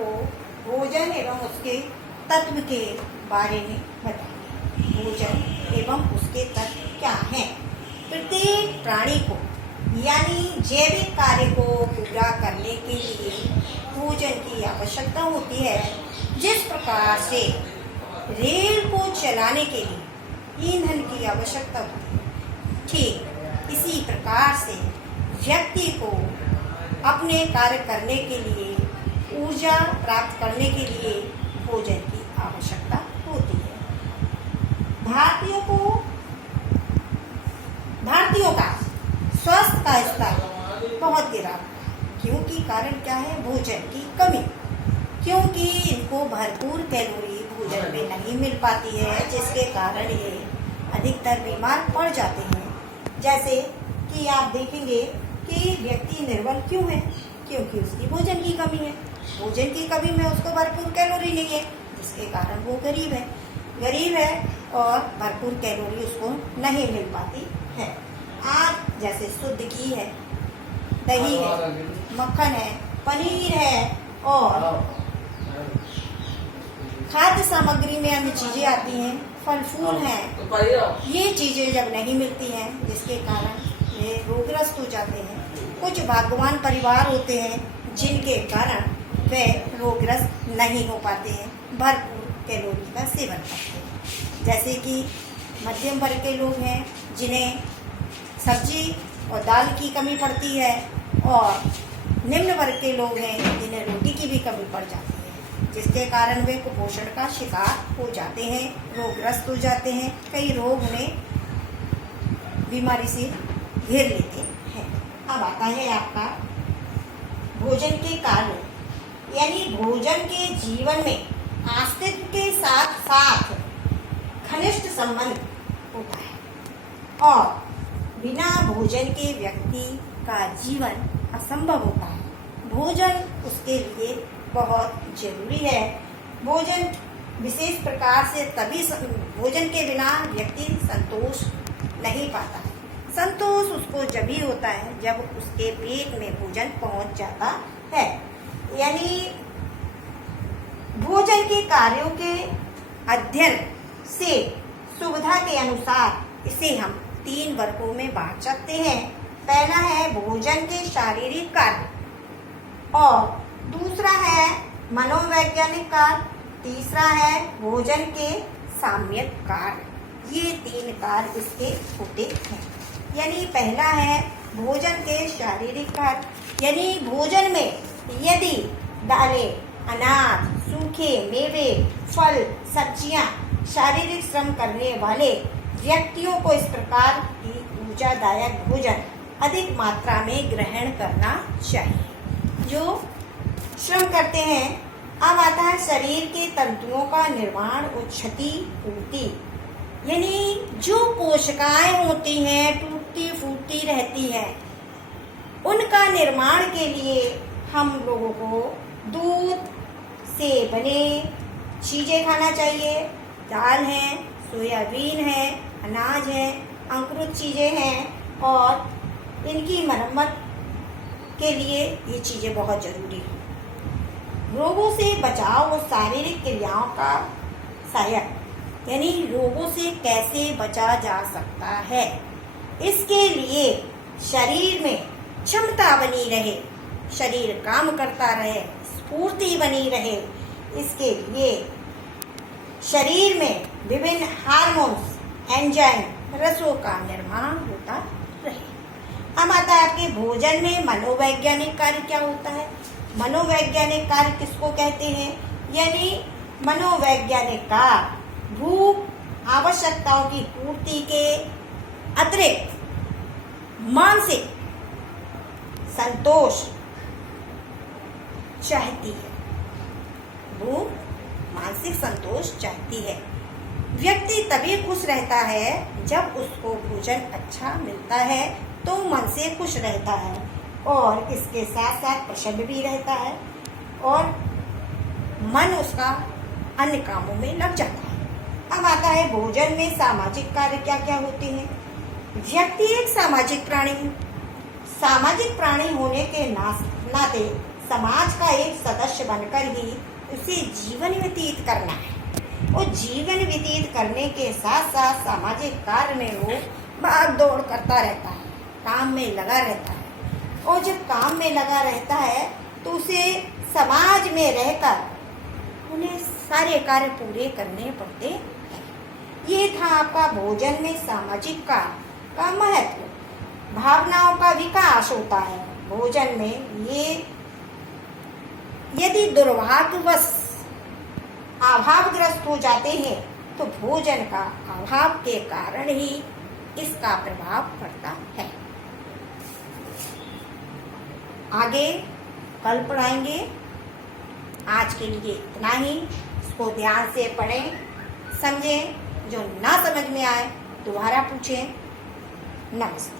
आपको भोजन एवं उसके तत्व के बारे में बताएंगे। भोजन एवं उसके तत्व क्या हैं? प्रत्येक प्राणी को यानी जैविक कार्य को पूरा करने के लिए भोजन की आवश्यकता होती है। जिस प्रकार से रेल को चलाने के लिए ईंधन की आवश्यकता होती है, ठीक इसी प्रकार से व्यक्ति को अपने कार्य करने के लिए, ऊर्जा प्राप्त करने के लिए भोजन की आवश्यकता होती है। भारतीयों का स्वास्थ्य का स्तर बहुत गिरा, क्योंकि कारण क्या है? भोजन की कमी। क्योंकि इनको भरपूर कैलोरी भोजन में नहीं मिल पाती है, जिसके कारण ये अधिकतर बीमार पड़ जाते हैं। जैसे कि आप देखेंगे कि व्यक्ति निर्बल क्यों है? क्योंकि उसकी भोजन की कमी है। भोजन की कमी में उसको भरपूर कैलोरी नहीं है, जिसके कारण वो गरीब है और भरपूर कैलोरी उसको नहीं मिल पाती है। आप जैसे शुद्ध घी है, दही है, मक्खन है, पनीर है और खाद्य सामग्री में अन्य चीजें आती हैं, फल फूल हैं, ये चीजें जब नहीं मिलती हैं, जिसके कारण वे रोगग्रस्त हो जाते हैं। कुछ भाग्यवान परिवार होते हैं जिनके कारण वे रोगग्रस्त नहीं हो पाते हैं, भरपूर कैलोरी का सेवन करते हैं। जैसे कि मध्यम वर्ग के लोग हैं जिन्हें सब्जी और दाल की कमी पड़ती है, और निम्न वर्ग के लोग हैं जिन्हें रोटी की भी कमी पड़ जाती है, जिसके कारण वे कुपोषण का शिकार हो जाते हैं, रोगग्रस्त हो जाते हैं। कई रोग उन्हें बीमारी से घेर लेते हैं। अब आता है आपका भोजन के कार्य, यानी भोजन के जीवन में अस्तित्व के साथ साथ घनिष्ठ संबंध होता है, और बिना भोजन के व्यक्ति का जीवन असंभव होता है। भोजन उसके लिए बहुत जरूरी है। भोजन विशेष प्रकार से भोजन के बिना व्यक्ति संतोष नहीं पाता है। संतोष उसको जब ही होता है जब उसके पेट में भोजन पहुंच जाता है। यानी भोजन के कार्यों के अध्ययन से सुविधा के अनुसार इसे हम 3 वर्गों में बांट सकते हैं। पहला है भोजन के शारीरिक कार्य, और दूसरा है मनोवैज्ञानिक कार्य, तीसरा है भोजन के साम्यक कार्य। ये 3 कार्य इसके होते हैं। यानी पहला है भोजन के शारीरिक कार्य, यानी भोजन में यदि दालें, अनाज, सूखे मेवे, फल, सब्जियां शारीरिक श्रम करने वाले व्यक्तियों को इस प्रकार की ऊर्जादायक भोजन अधिक मात्रा में ग्रहण करना चाहिए, जो श्रम करते हैं। अब आता है शरीर के तंतुओं का निर्माण और क्षति पूर्ति, यानी जो कोशिकाएं होती हैं टूटती फूटती रहती हैं, उनका निर्माण के लिए हम लोगों को दूध से बने चीजें खाना चाहिए। दाल है, सोयाबीन है, अनाज है, अंकुरित चीजें हैं, और इनकी मरम्मत के लिए ये चीजें बहुत जरूरी हैं। रोगों से बचाव और शारीरिक क्रियाओं का सहायक, यानी रोगों से कैसे बचा जा सकता है, इसके लिए शरीर में क्षमता बनी रहे, शरीर काम करता रहे, स्फूर्ति बनी रहे, इसके लिए शरीर में विभिन्न हार्मोन्स, एंजाइम, रसों का निर्माण होता रहे। अब आता है आपके भोजन में मनोवैज्ञानिक कार्य क्या होता है। मनोवैज्ञानिक कार्य किसको कहते हैं? यानी मनोवैज्ञानिक कार्य भूख आवश्यकताओं की पूर्ति के अतिरिक्त मानसिक संतोष चाहती है। भूख मानसिक संतोष चाहती है। व्यक्ति तभी खुश रहता है जब उसको भोजन अच्छा मिलता है, तो मन से खुश रहता है और इसके साथ साथ प्रसन्न भी रहता है और मन उसका अन्य कामों में लग जाता है। अब आता है भोजन में सामाजिक कार्य क्या क्या होते हैं। व्यक्ति एक सामाजिक प्राणी है। सामाजिक प्राणी होने के नाते समाज का एक सदस्य बनकर ही उसे जीवन व्यतीत करना है। और जीवन व्यतीत करने के साथ साथ सामाजिक कार्य में वो भाग दौड़ करता रहता है, काम में लगा रहता है। और जब काम में लगा रहता है तो उसे समाज में रहकर उन्हें सारे कार्य पूरे करने पड़ते हैं। ये था आपका भोजन में सामाजिक कार्य का महत्व। भावनाओं का विकास होता है भोजन में। ये यदि दुर्भाग्यवश अभावग्रस्त हो जाते हैं तो भोजन का अभाव के कारण ही इसका प्रभाव पड़ता है। आगे कल पढ़ाएंगे। आज के लिए इतना ही। इसको ध्यान से पढ़ें, समझें। जो ना समझ में आए दोबारा पूछें। नमस्ते।